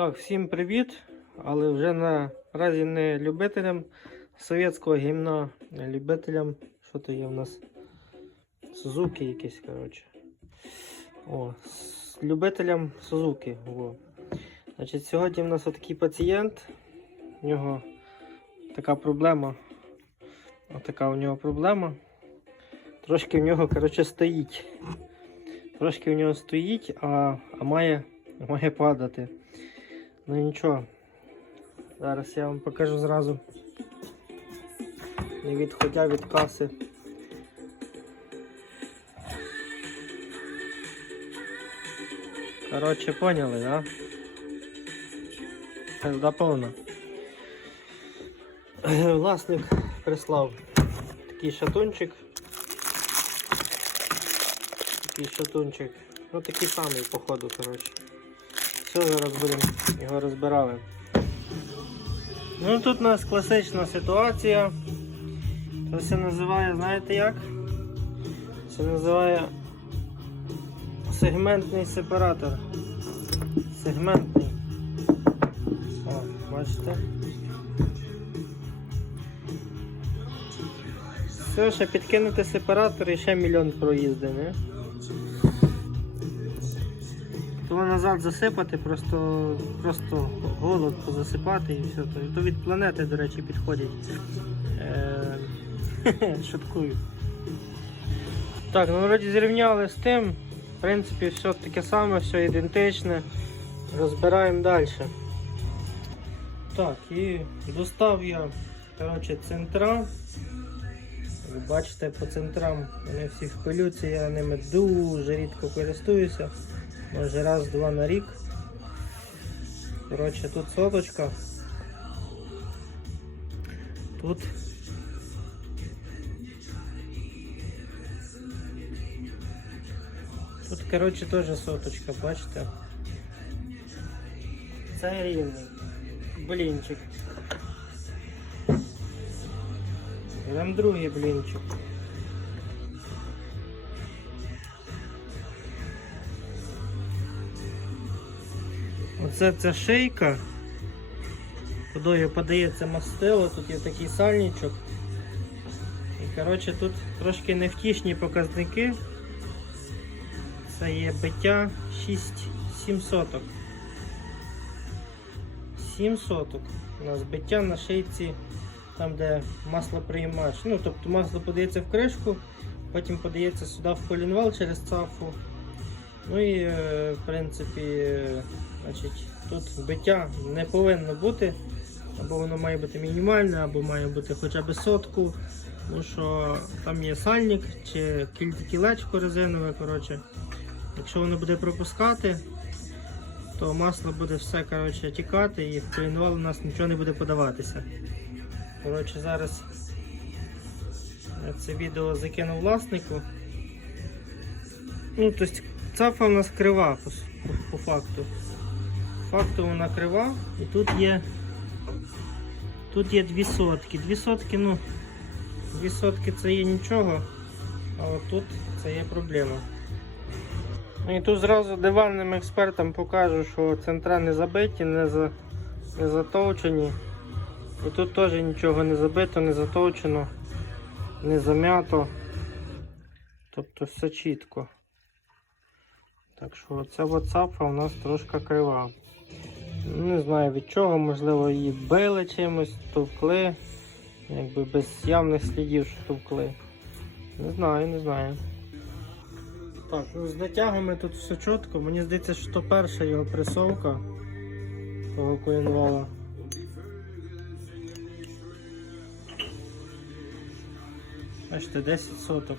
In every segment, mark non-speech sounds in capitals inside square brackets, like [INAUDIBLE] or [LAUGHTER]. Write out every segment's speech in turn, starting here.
Так, всім привіт! Але вже наразі не любителям совєтського гімна, а любителям, що то є в нас? Сузуки якісь, коротше. О, любителям Сузуки. Во. Значить, сьогодні в нас такий пацієнт. У нього така проблема. Отака у нього проблема. Трошки в нього, коротше, стоїть. Трошки в нього стоїть, а, а має, має падати. Ну нічого. Зараз я вам покажу зразу. Не відходя від каси. Коротше, поняли, да? Пизда повна. [CLEARS THROAT] Власник прислав такий шатунчик. Такий шатунчик. Ну такий самий, походу, коротше. Все, зараз будемо його розбирати. Ну тут у нас класична ситуація. Це все називає, знаєте як? Це називає сегментний сепаратор. Сегментний. О, бачите? Все, ще підкинути сепаратор і ще мільйон проїзди, не? Того назад засипати, просто просто голод позасипати і все. То, то від планети, до речі, підходять. Е, [LAUGHS] Шуткую. Так, ну вроді зрівняли з тим. В принципі, все таке саме, все ідентичне. Розбираємо далі. Так, і достав я коротше, центра. Ви бачите, по центрам вони всі в пилюці, я ними дуже рідко користуюся. Може раз-два на рік. Коротше, тут соточка. Тут. Тут, коротше, теж соточка, бачите? Це рівний. Блінчик. І там другий блінчик. Оце ця шийка, кудою подається мастило, тут є такий сальничок. І коротше тут трошки невтішні показники. Це є биття 6-7 соток. 7 соток. У нас биття на шийці, там де масло приймач. Ну, тобто масло подається в кришку, потім подається сюди в колінвал через цафу. Ну і е, в принципі, значить, тут биття не повинно бути. Або воно має бути мінімальне, або має бути хоча б сотку. Тому що там є сальник чи кілечко резинове. коротше. Якщо воно буде пропускати, то масло буде все коротше, тікати і в колінвал у нас нічого не буде подаватися. Коротше, зараз я це відео закину власнику. Ну, тобто цафа у нас крива по, по, факту. Факту вона крива і тут є тут є дві сотки. Дві сотки, ну, дві сотки це є нічого, а тут це є проблема. І тут зразу диванним експертам покажу, що центра не забиті, не, за, не затовчені. І тут теж нічого не забито, не затовчено, не зам'ято. Тобто все чітко. Так що оця WhatsApp у нас трошки крива. Не знаю від чого, можливо її били чимось, товкли. Якби без явних слідів, що товкли. Не знаю, не знаю. Так, ну з натягами тут все чітко. Мені здається, що то перша його пресовка того коінвала. Бачите, 10 соток.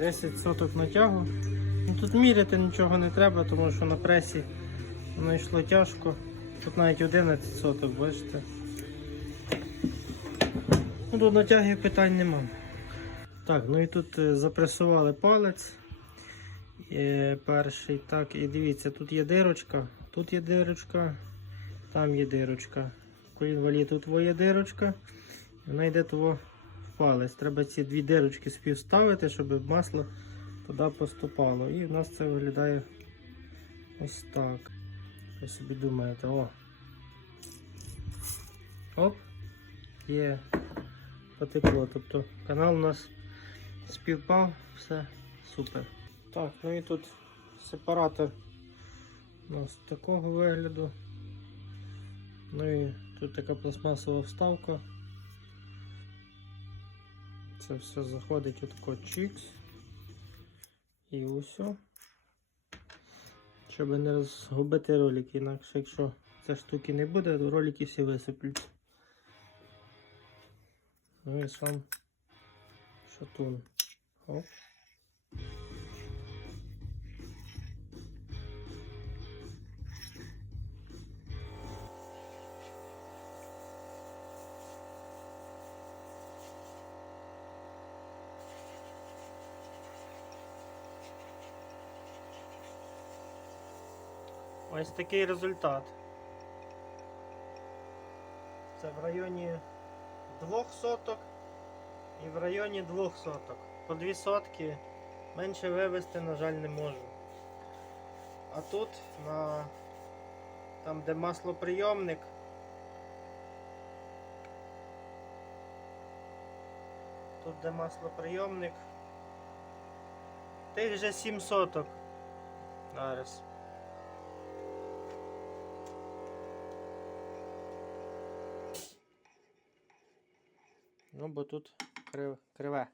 10 соток натягу. Ну, тут міряти нічого не треба, тому що на пресі воно йшло тяжко. Тут навіть 11 соток, бачите. Ну, до натяги питань нема. Так, ну і тут е, запресували палець. Е, перший. Так, і дивіться, тут є дирочка, тут є дирочка, там є дирочка. В колінвалі тут є дирочка. Вона йде того в. Треба ці дві дирочки співставити, щоб масло туди поступало. І в нас це виглядає Ось так. Ви собі думаєте, о. Оп. Є потекло. Тобто канал у нас співпав, все супер. Так, ну і тут сепаратор у нас такого вигляду. Ну і тут така пластмасова вставка. Це все заходить отако чікс. І усе. Щоб не розгубити ролики, інакше якщо цієї штуки не буде, то ролики всі висиплються. Ну і сам шатун. Оп. Ось такий результат. Це в районі двох соток і в районі двох соток. По дві сотки менше вивезти, на жаль, не можу. А тут на там, де маслоприйомник. Тут де маслоприйомник. Тих же 7 соток. Зараз. Ну, бо тут крив, криве.